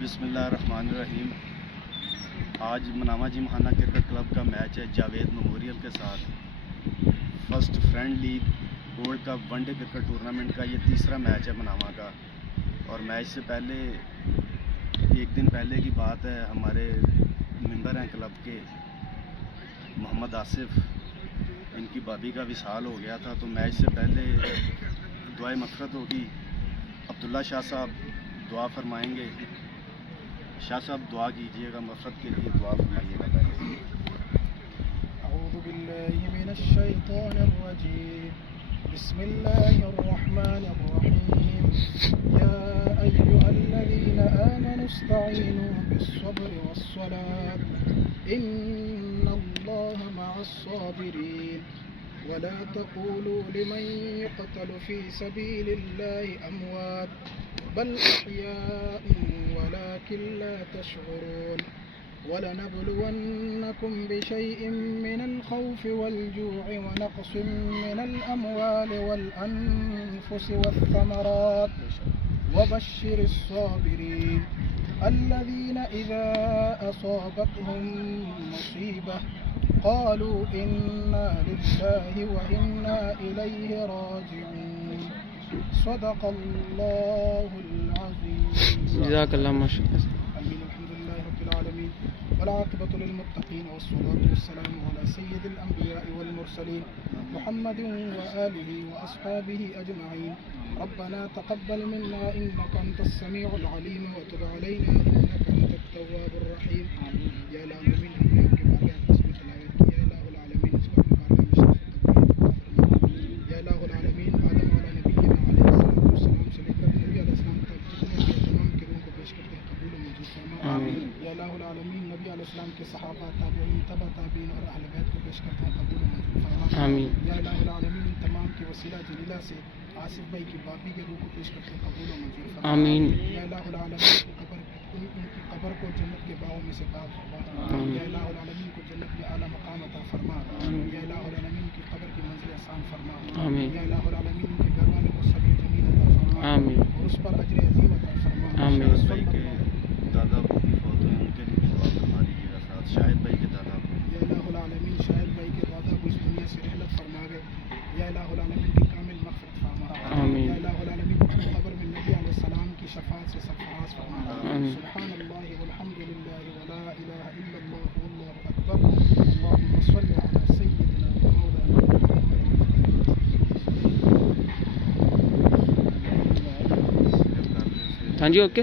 बिस्मिल्लाहिर्रहमानिर्रहीम। आज Manama Gymkhana cricket club का मैच है जावेद मेमोरियल के साथ। First friendly gold cup one day cricket tournament का ये तीसरा मैच है मनामा का। और मैच से पहले एक दिन पहले की बात है, हमारे मेंबर हैं क्लब के मोहम्मद आसिफ, इनकी भाभी का विसाल हो गया था। तो मैच से पहले दुआए मग़फ़िरत होगी। अब्दुल्ला शाह साहब दुआ फरमाएंगे। शाह साहब दुआ कीजिएगा, मग़फ़िरत के लिए दुआ फरमाइएगा। अऊज़ु बिल्लाहि मिनश शैतानिर रजीम। बिस्मिल्लाहिर्रहमानिर्रहीम। या अय्युहल्लज़ीना आमनु इस्तईनु बिस्सब्रि वस्सलात इन्नल्लाहा मअस्साबिरीन। वला तक़ूलू लिमन युक़तलु फ़ी सबीलिल्लाहि अमवात बल अह्याउन वलाकिन ला तशऊरून। वलनबलुवन्नकुम बिशैइन मिनल खौफि वल्जू'i वनक़्सिन मिनल अमवालि वल अन्फुसि वस्समरात वबश्शिरिस साबिरीन अल्लज़ीना इज़ा असाबतहुम मुसीबह क़ालू इन्ना लिल्लाहि व इन्ना इलैहि राजिऊन। सदक़ल्लाहुल अज़ीम। जज़ाकल्लाह माशाअल्लाह। वल्आक़िबतु लिल्मुत्तक़ीन वस्सलातु वस्सलामु अला सय्यिदिल अंबिया'i वल मुरसलीन मुहम्मदिन व आलिहि व अस्हाबिहि अजमईन। रब्बना तक़ब्बल मिन्ना इन्नका अंतस समीउल अलीम व तुब अलैना इन्नका अंतत तव्वाबुर रहीम। या लामीन हमने आपके बारगाह में इसमें तिलावत की। या इलाहुल आलमीन इसको अपने बारगाह में शरीफ तक़ब्बल। या इलाहुल आलमीन आदम वाला नबीना अलैहिस्सलातु वस्सलाम से लेकर नबी अलैहिस्सलाम तक जितने भी तमाम की रूह को पेश करते हैं कबूल व मंजूर फरमा। आमीन। या इलाहुल आलमीन नबी अलैहिस्सलाम के सहाबा ताबईन तबा ताबईन और अहले बैत को पेश करते हैं कबूल व मंजूर फरमा। आमीन। या इलाहुल आलमीन इन तमाम की वसीला जलीला से आसिफ भाई की बापी के रूह को पेश करते हैं कबूल व मंजूर फरमा। आमीन। या इलाहुल आलमीन उनकी कब्र को जन्नत के बागों में से पाक फरमा। या इलाहुल आलमीन को जन्नत में आला मकाम अता फरमा। या इलाहुल आलमीन की कब्र की मंजिल आसान फरमा। आमीन। या इलाहुल आलमीन उनके घर वालों को सब्र जमील अता फरमा। आमीन। और उस पर अजर अजीम अता फरमा। आमीन। शाहिद भाई के दादा अबू भी फौत हुए, उनके लिए दुआ फरमा दीजिएगा। साथ शाहिद भाई के दादा अबू। या इलाहुल आलमीन शाहिद भाई के दादा को इस दुनिया से रहलत फरमा गए। या इलाहुल आलमीन की कामिल मग़फ़िरत फरमा। आमीन। या इलाहुल आलमीन कब्र में नबी अलैहिस्सलाम की शफ़ाअत से सरफराज फरमा। आमीन। सुब्हानल्लाहि वल्हम्दुलिल्लाहि व ला इलाहा इल्लल्लाह वल्लाहु अकबर। अल्लाहुम्मा सल्लि अला सय्यिदिना व मौलाना हाँ जी, ओके।